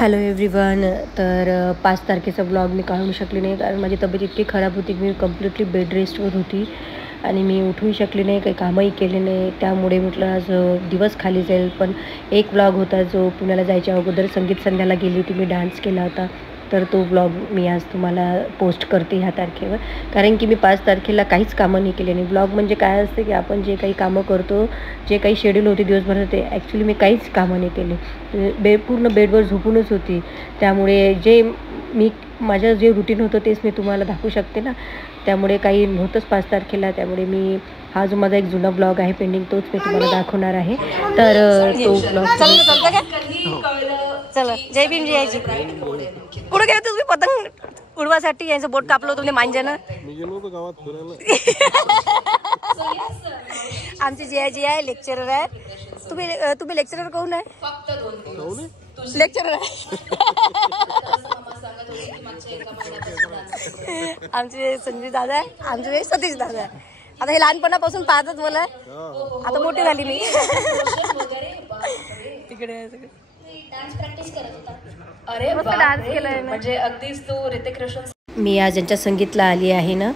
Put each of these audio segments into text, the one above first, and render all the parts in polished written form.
Hello everyone. तर 5 तारखेचा blog मी काढू शकले नाही कारण माझी तब्येत इतकी खराब होती की मी कम्प्लिटली बेड रेस्टवर होती आणि मी उठूही शकले नाही, काही कामही केले नाही. त्यामुळे म्हटलं आज दिवस खाली जाईल. पण एक ब्लॉग होता जो पुण्याला जायच्या अगोदर संगीत संध्याला गेली होती, मी डान्स केला होता. तर तो ब्लॉग मी आज तुम्हाला पोस्ट करते ह्या तारखेवर, कारण की मी 5 तारखेला काहीच कामं नाही केले नाही. ब्लॉग म्हणजे काय असते की आपण जे काही कामं करतो, जे काही शेड्यूल होते दिवसभर, ते ॲक्च्युली मी काहीच कामं नाही केले. पूर्ण बेडवर झोपूनच होती. त्यामुळे जे मी माझं जे रुटीन होतं तेच मी तुम्हाला दाखवू शकते ना. त्यामुळे काही नव्हतंच 5 तारखेला. त्यामुळे मी हा जो माझा एक जुना ब्लॉग आहे पेंडिंग, तोच मी तुम्हाला दाखवणार आहे. तर तो ब्लॉग चला. जय भीम जयाजी. कुठं गेले तुम्ही पतंग उडवासाठी? यांचं बोट कापलं होतं मांजानं. आमचे जयाजी आहे, लेक्चरर आहे. तुम्ही लेक्चरर कोण आहे? लेक्चरर आहे. आमचे संजय दादा आहे, आमचे सतीश दादा आहे. आता हे लहानपणापासून पाहतच मला, आता मोठी झाली मी. तिकडे डान्स प्रॅक्टिस करत होता. अरे डान्स केलाय म्हणजे अगदीच तू ऋतिक रोशन. मी आज ज्यांच्या संगीतला आली आहे ना,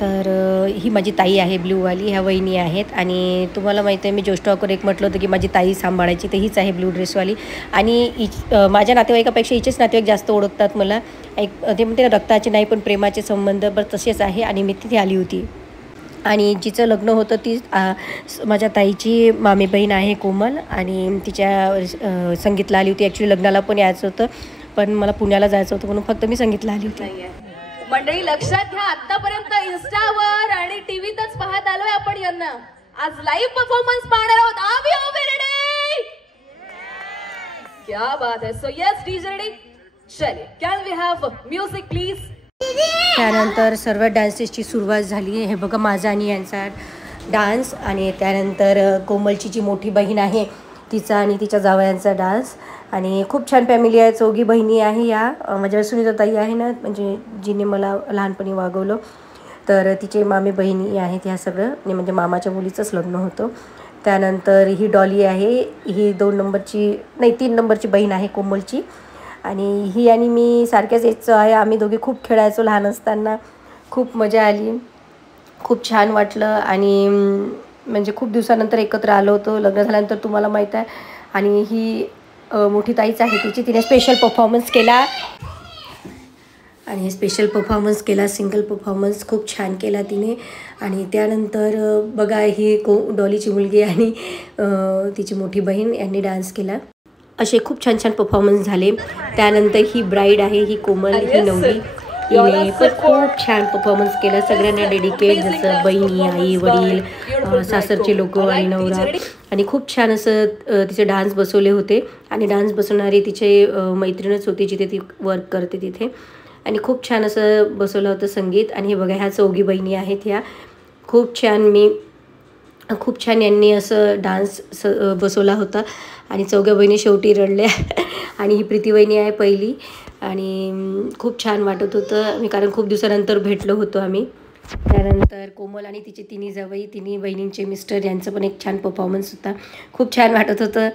तर ही माझी ताई आहे ब्ल्यूवाली, ह्या वहिनी आहेत. आणि तुम्हाला माहिती आहे मी जोस्टॉकवर एक म्हटलं होतं की माझी ताई सांभाळायची, तर हीच आहे ब्ल्यू ड्रेसवाली. आणि माझ्या नातेवाईकापेक्षा हिचेच नातेवाईक जास्त ओळखतात मला. ते म्हणते ना, रक्ताचे नाही पण प्रेमाचे संबंध बरं तसेच आहे. आणि मी तिथे आली होती आणि जिचं लग्न होतं ती माझ्या ताईची मामी बहीण आहे कोमल, आणि तिच्या संगीतला आली होती. ॲक्च्युली लग्नाला पण यायचं होतं, पण मला पुण्याला जायचं होतं म्हणून फक्त मी संगीतला आली होती. मंडळी लक्षात घ्या, आतापर्यंत इन्स्टावर आणि टीव्हीतच पाहत आलोय आपण यांना. आज लाईव्ह परफॉर्मन्स पाहणार आहोत. आम्ही रेडी? क्या बात है. So yes DJ ready. चलिए, can we have music please. त्यानंतर सर्व डान्सेसची सुरुवात झाली. हे बघा माझा आणि यांचा डान्स. आणि त्यानंतर कोमलची जी मोठी बहीण आहे तिचा आणि तिच्या जावयांचा डान्स. आणि खूप छान फॅमिली आहे, चौघी बहिणी आहे. या माझ्या सुनीता ताई आहे ना, म्हणजे जिने मला लहानपणी वागवलं, तर तिचे मामी बहिणी आहेत. ह्या सगळं म्हणजे मामाच्या मुलीचंच लग्न होतं. त्यानंतर ही डॉली आहे, ही 2 नंबरची नाही 3 नंबरची बहीण आहे कोमलची. आणि ही आणि मी सारख्याच एजचं आहे. आम्ही दोघे खूप खेळायचो लहान असताना, खूप मजा आली, खूप छान वाटलं. आणि म्हणजे खूप दिवसानंतर एकत्र आलो होतो लग्न झाल्यानंतर, तुम्हाला माहीत आहे. आणि ही मोठी ताईच आहे तिने स्पेशल परफॉर्मन्स केला. आणि स्पेशल परफॉर्मन्स केला, सिंगल परफॉर्मन्स खूप छान केला तिने. आणि त्यानंतर बघा ही डॉलीची मुलगी आणि तिची मोठी बहीण यांनी डान्स केला. असे खूप छान छान परफॉर्मन्स झाले. त्यानंतर ही ब्राईड आहे, ही कोमल, ही नवरी, हिने पण खूप छान परफॉर्मन्स केला. सगळ्यांना डेडिकेट, जसं बहिणी, आई वडील, सासरचे लोक आणि नवरा. आणि खूप छान असं तिचे डान्स बसवले होते. आणि डान्स बसवणारी तिचे मैत्रीणच होती जिथे ती वर्क करते तिथे. आणि खूप छान असं बसवलं होतं संगीत. आणि हे बघा ह्या चौघी बहिणी आहेत, ह्या खूप छान यांनी असं डान्स बसवला होता. आणि चौघ्या बहिणी शेवटी रडल्या. आणि ही प्रीती वहिनी आहे पहिली. आणि खूप छान वाटत होतं कारण खूप दिवसानंतर भेटलो होतो आम्ही. त्यानंतर कोमल आणि तिचे तिन्ही जावई, तिन्ही बहिणींचे मिस्टर, यांचं पण एक छान परफॉर्मन्स होता, खूप छान वाटत होतं.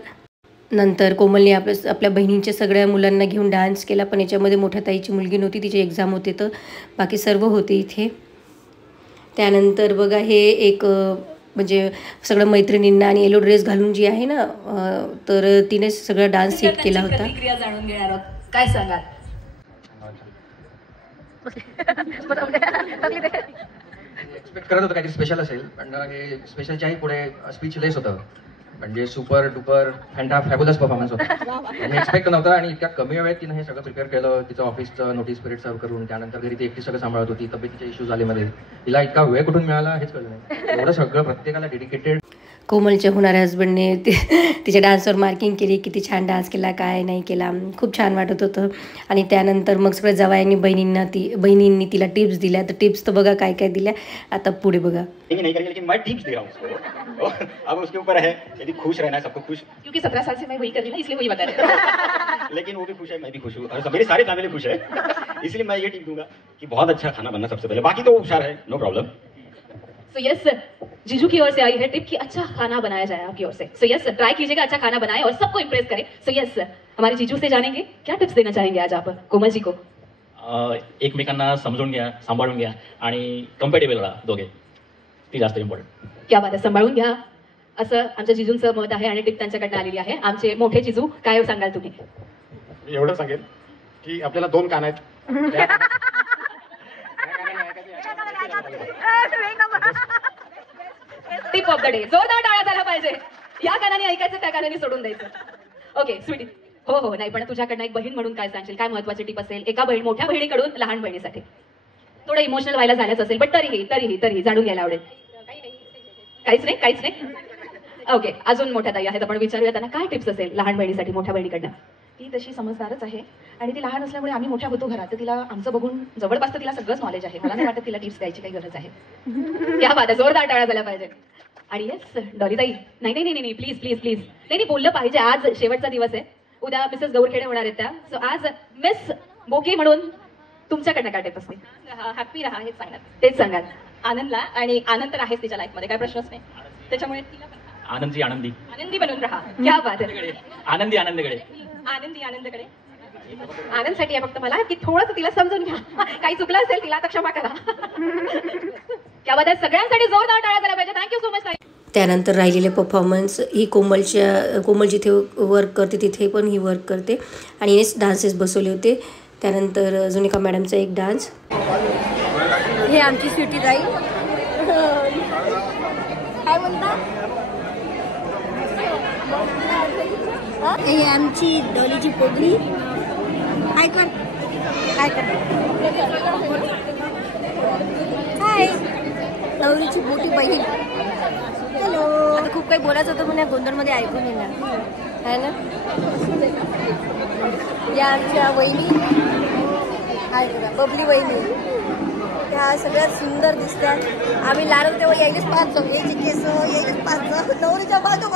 नंतर कोमलने आपल्या बहिणींच्या सगळ्या मुलांना घेऊन डान्स केला. पण याच्यामध्ये मोठ्या ताईची मुलगी नव्हती, तिचे एक्झाम होते, तर बाकी सर्व होते इथे. त्यानंतर बघा हे एक म्हणजे सगळं मैत्रिणींना आणि येलो ड्रेस घालून जी आहे ना, तर तिने सगळा डान्स सेट केला होता. प्रतिक्रिया जाणून घेणार आहोत, काय सांगाल? एक्सपेक्ट करत होतं काहीतरी स्पेशल असेल, पण हे स्पेशलच्याही पुढे स्पीचलेस होतं. म्हणजे सुपर डुपर फॅबुलस परफॉर्मन्स होता. मी एक्सपेक्ट नव्हतं. आणि इतक्या कमी वेळेत तिनं हे सगळं प्रिपेअर केलं. तिचं ऑफिसचं नोटीस पिरियड सर्व करून, त्यानंतर घरी ती एकटी सगळं सांभाळत होती. तब्येतीचे इश्यूज आले मध्ये, तिला इतका वेळ कुठून मिळाला हेच कळलं नाही. एवढं सगळं प्रत्येकाला डेडिकेटेड. कोमलच्या होणाऱ्या हजबंडने तिच्या डान्सवर मार्किंग केली, किती छान डान्स केला, काय नाही केला, खूप छान वाटत होतं. आणि त्यानंतर मग सगळं जावयांनी बहिणींनी तिला टिप्स दिल्या. तर टिप्स तर बघा काय काय दिल्या, आता पुढे बघा. लेकिन मैं टिप्स दे रहा हूँ उसको. अब उसके ऊपर है, यदि खुश रहना है, सबको खुश, क्योंकि 17 साल से मैं वही कर रही हूँ, इसलिए वही बता रही हूँ. लेकिन वो भी खुश है, मैं भी खुश हूँ, और मेरी सारी फैमिली खुश है. इसलिए मैं ये टिप दूंगा कि बहुत अच्छा खाना बनना सबसे पहले, बाकी तो होशियार है, नो प्रॉब्लम. सो यस जीजू की ओर से आई है टिप कि अच्छा खाना बनाया जाए आपकी ओर से. सो यस ट्राई कीजिएगा, अच्छा खाना बनाए और सबको इम्प्रेस करें. सो यस हमारे जीजू से जानेंगे क्या टिप्स देना चाहेंगे आज आप कोमल जी को. एकमेकांना समजून घ्या, सांभाळून घ्या आणि कम्फर्टेबल राहा दोघे, ती जास्त इम्पॉर्टंट. क्या बात आहे, सांभाळून घ्या असं आमच्या जिजूंचं मत आहे आणि टिप त्यांच्याकडनं आलेली आहे. आमचे मोठे जिजू काय सांगाल तुम्ही. मी एवढं सांगेल की आपल्याला 2 कान आहेत. टिप ऑफ द डे, जोरदार टाळा झाला पाहिजे. या कानाने ऐकायचं, त्या कानाने सोडून द्यायचं. ओके स्वीटी. हो नाही, पण तुझ्याकडनं एक बहीण म्हणून काय सांगशील, काय महत्वाची टिप असेल एका मोठ्या बहिणीकडून लहान बहिणीसाठी. थोडं इमोशनल व्हायला झालंच असेल, पण तरीही जाणून घ्यायला आवडेल. काहीच नाही. ओके, अजून मोठ्या ताई आहेत, आपण विचारूया त्यांना काय टिप्स असेल लहान बहिणीसाठी मोठ्या बहिणीकडनं. ती तशी समजदारच आहे आणि ती लहान असल्यामुळे आम्ही मोठ्या होतो घरात, तर तिला आमचं बघून जवळपास तर तिला सगळंच नॉलेज आहे. मला नाही वाटत तिला टिप्स द्यायची काही गरज आहे. क्या बात आहे, जोरदार टाळा झाला पाहिजे. आणि येस डॉलीताई, नाही प्लीज नाही बोललं पाहिजे. आज शेवटचा दिवस आहे, उद्या मिसेस गौरखेडे होणार आहेत त्या. सो आज मिस बोके म्हणून तुमच्याकडनं काय टिप असते. हॅपी राहा हेच सांगणार. तेच सांगाल. आनंदला, आणि आनंद तर आहेच तिच्या लाईफमध्ये, काय प्रश्नच नाही. त्याच्यामुळे तिला आनंदी आनंदी बनून राहा. क्या बात आहे. आनंदीकडे आनंदकडे. आनंदसाठी आहे फक्त मला की थोडंसं तिला समजून घ्या, काही चुकलं असेल तिला आता क्षमा करा. क्या बात आहे, सगळ्यांसाठी जोरदार टाळा झाला पाहिजे. Thank you so much. त्यानंतर राहिलेले परफॉर्मन्स ही कोमल जिथे वर्क करते तिथे पण ही वर्क करते आणि हिनेच डान्सेस बसवले होते. त्यानंतर जुनिका मॅडमचा एक डान्स. हे आमची स्वीटी ताई. काय म्हणता. हे आमची डॉलीची पोगली. काय कर हाय. नवरीची मोठी बहीण. हॅलो. आता खूप काही बोलायचं होतं पण या गोंधळमध्ये ऐकून येणार आहे ना. या आमच्या वहिनी आहे बघा, बबली वहिनी. त्या सगळ्यात सुंदर दिसतात. आम्ही लहान होतो तेव्हा यायलाच पाहतो, यायचे केस यायलाच पाहतो. नवरीच्या बाजू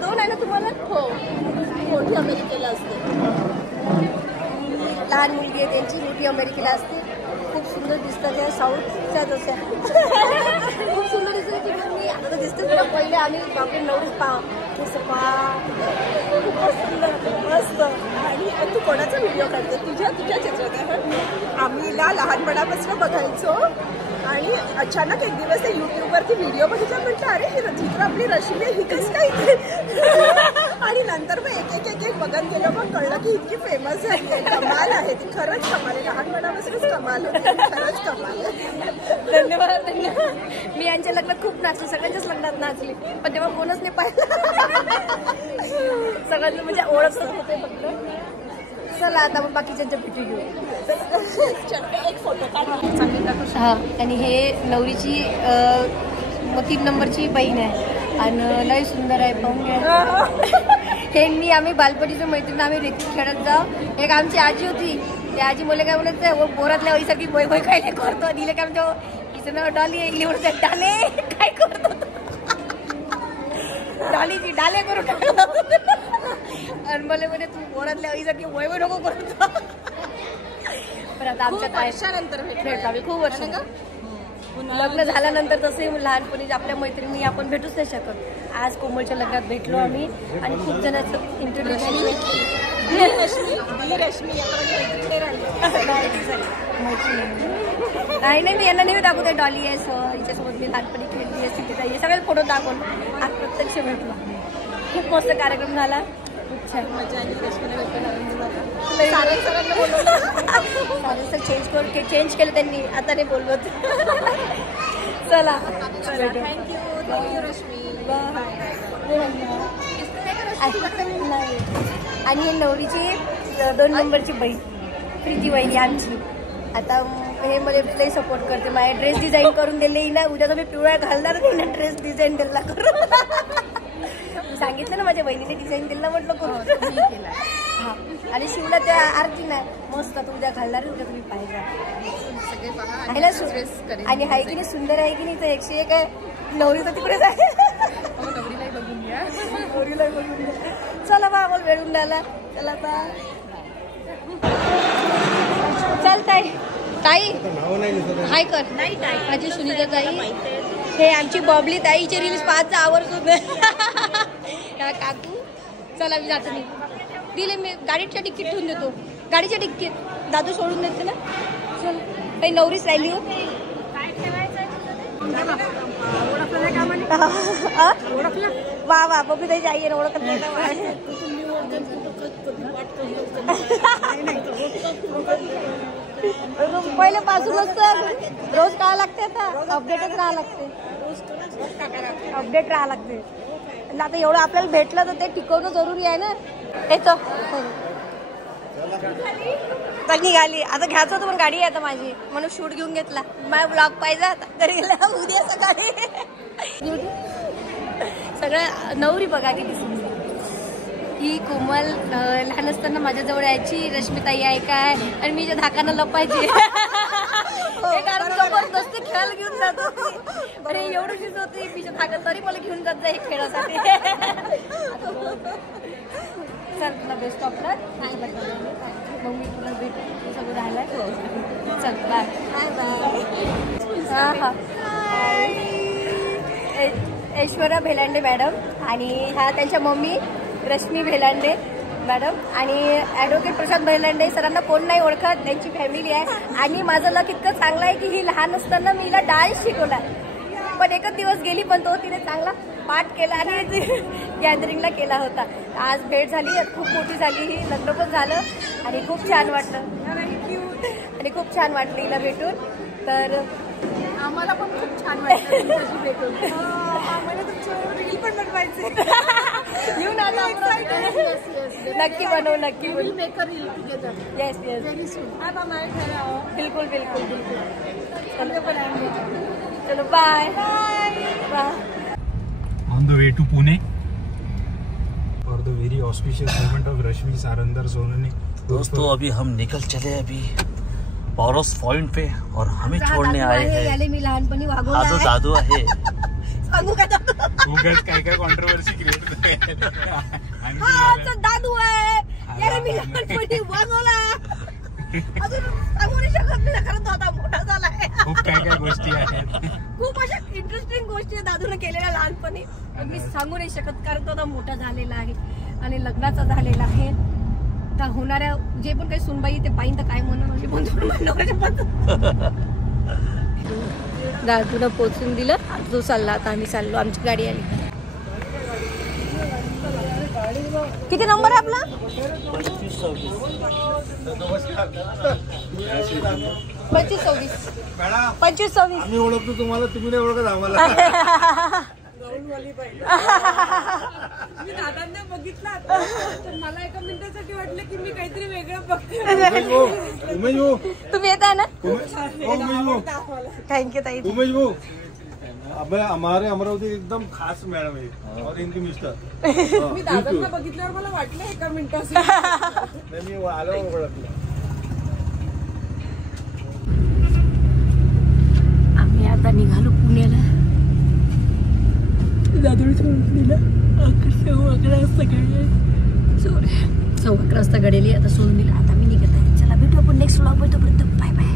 2 आहे ना तुम्हाला. हो, मोठी अमेरिकेला असते. लहान मुलगी आहे त्यांची, मोठी अमेरिकेला असते. खूप सुंदर दिसतात त्या साऊथच्या जशा. खूप सुंदर दिसतात. मी आता दिसते तुला पहिले आम्ही बापरे नवरीच केस खूपच सुंदर मस्त. आणि तू कोणाचा व्हिडिओ काढते. तुझ्या चित्रात आम्ही लहानपणापासून बघायचो आणि अचानक एक दिवस युट्यूबवरती व्हिडिओ बघितला. म्हटलं अरे ही चित्र आपली रश्मी ही कसं काय. आणि नंतर मग एक बघत गेलो, मग कळलं की इतकी फेमस आहे. कमाल आहे ती, खरंच कमाल आहे. लहानपणापासूनच कमाल आहे, खरंच कमाल आहे. धन्यवाद. मी यांच्या लग्नात खूप नाचली, सगळ्यांच्याच लग्नात नाचली, पण तेव्हा कोणच नाही पाहिलं. सगळ्यांना म्हणजे ओळखत होते फक्त. चला आता मग बाकीच्यांच्या भेटी घेऊ. एक फोटो काढा. हा, आणि हे नवरीची 3 नंबरची बहीण आहे आणि लय सुंदर आहे, पाहून घ्या. हे मी आम्ही बालपणीच्या मैत्रीण आम्ही रेती खेळत जाऊ. एक आमची आजी होती, त्या आजी मुले काय म्हणत बोरातल्या वैसारखी वय काय करतो. दिले काय म्हणतो हिचं नाव डॉली आहे. इली म्हणते डाले काय करतो. डॉलीची डाले करू टाकलं. आणि मला म्हणे तू बोरातल्या वैसारखी वय नको करतो. पण आता आमच्या वर्षानंतर भेटलो आम्ही, खूप वर्ष. लग्न झाल्यानंतर तसंही लहानपणी आपल्या मैत्रिणी आपण भेटूच नाही शकत. आज कोमलच्या लग्नात भेटलो आम्ही आणि खूप जणांचं इंट्रोड्युक्शन नाही मी यांना नाही दाखवते. डॉली आहे सर, हिच्यासोबत मी लहानपणी खेळली आहे, सिटी ताई, सगळे फोटो दाखवून आज प्रत्यक्ष भेटलो. खूप मस्त कार्यक्रम झाला, खूप छान मजा आली. चेंज केलं त्यांनी, आता नाही बोलवत. चला थँक्यू रश्मी. आणि नवरीची 2 नंबरची बहीण प्रीती वहिनी आमची. आता हे मला लई सपोर्ट करते. माझे ड्रेस डिझाईन करून दिले ना, उद्या तर मी पिवळ्या घालणार नाही ना, ड्रेस डिझाईन दिला करून. सांगितलं ना माझ्या बहिणीने डिझाईन दिला म्हटलं करून. हा, आणि शिवला त्या आरती नाही मस्त, आता उद्या घालणार उद्या तुम्ही पाहिजे. आणि आहे की नाही सुंदर आहे की नाही, तर 101 आहे. नवरी तर तिकडेच आहे. नवरीलाही बघून घ्या, नवरीलाही बघून घ्या. चला बा, आम्हाला वेळून आला. चला बा, चल ताई. ताई हाय कर माझी सुनीता ताई, हे आमची बॉबली ताईचे रील्स पाहत जा आवर्जून. काकू चला मी जातो, मी दिले मी गाडीच्या तिकीट ठेवून देतो. गाडीच्या तिकीट दादू सोडून देते ना. चल काही नवरीच राहिली हो. वा वा बघू ताई जाईये ना, ओळखत नाही ना. पहिले पासूनच रोज काय लागते, आता अपडेटच राहा लागते, अपडेट राहा लागते. आता एवढं आपल्याला भेटलं तर ते टिकवणं जरुरी आहे ना. येतो निघाली आता, घ्यायचं होतं पण गाडी आहे आता माझी, म्हणून शूट घेऊन घेतला. माझा ब्लॉग पाहिजे आता घरी गेला उद्या सकाळी. सगळं नवरी बघा किती सुंदर. ही कोमल लहान असताना माझ्याजवळ यायची, रश्मिताई आहे काय, आणि मी जे धाकानं लपायची. कारण जबरदस्ती खेळायला घेऊन जातो. अरे एवढं शिज होते मी धाका, तरी मला घेऊन जात हे खेळासाठी. चल तुला बेस्ट ऑफ लक. मग मी तुला भेट सगळं राहिलाय. चल बाय बाय. हां हां. ऐश्वर्या भेलांडे मॅडम आणि हा त्यांच्या मम्मी रश्मी भेलांडे मॅडम आणि ॲडव्होकेट प्रशांत भेलांडे. सरांना कोण नाही ओळखत, त्यांची फॅमिली आहे. आणि माझं लक इतकं चांगलं आहे की ही लहान असताना मी हिला डान्स शिकवला, पण एकच दिवस गेली, पण तो तिने चांगला पाठ केला आणि गॅदरिंगला केला होता. आज भेट झाली, खूप मोठी झाली ही, लग्न पण झालं आणि खूप छान वाटलं आणि खूप छान वाटलं हिला भेटून. तर आम्हाला पण खूप छान वाटलं भेटून. आम्हाला तुमच्याबरोबर रील पण बनवायचे. येऊन आता नक्की बनवू, नक्की बनवू. येस येस बिलकुल बिलकुल बिलकुल. चलो bye bye. On the way to Pune for the very auspicious moment of Rashmi Sarandar Sonani. दोस्तों अभी हम निकल चले अभी पॉरोस पॉइंट पे और हमें छोड़ने आए हैं. मी लहानपणी दादू दादू आहे. सांगू का उगाच काय काय कॉन्ट्रोवर्सी क्रिएट होते. दादू आहे याला मी लहानपणी वागवला. अजून सांगू नाही शकत नाही, कारण तो आता मोठा झालाय. खूप काय काय गोष्टी आहेत, खूप अशा इंटरेस्टिंग गोष्टी दादूने केलेल्या लहानपणी, पण मी सांगू नाही शकत कारण तो आता मोठा झालेला आहे आणि लग्नाचा झालेला आहे. तर होणाऱ्या जे पण काही सुनबाई ते पाहिजे तर काय म्हणून दादूनं पोचून दिलं. जो चालला आता आम्ही चाललो, आमची गाडी आली. किती नंबर आहे आपला? 2526. 2526. आम्ही ओळखतो तुम्हाला, तुम्ही नाही ओळखत आम्हाला. मी दादांना बघितलं तर मला एका मिनिटासाठी वाटलं की मी काहीतरी वेगळं बघते. उमेश भाऊ तुम्ही येत आहे ना? उमेश भाऊ थँक्यू ताई. उमेश भाऊ हमारे अमरावती एकदम खास मॅडम आहे और इनकी मिस्टर. मी दादांना बघितल्यावर मला वाटलं एका मिनिटासाठी. मी आलो ओळखलं. आम्ही आता निघालो पुण्याला. दादूला सोडून दिलं. 11 वाजता गाडी, 11:15 वाजता गाडी आली. आता सोडून दिलं. आता मी निघत आहे. चला भेटू आपण नेक्स्ट व्लॉग मध्ये. तोपर्यंत बाय बाय.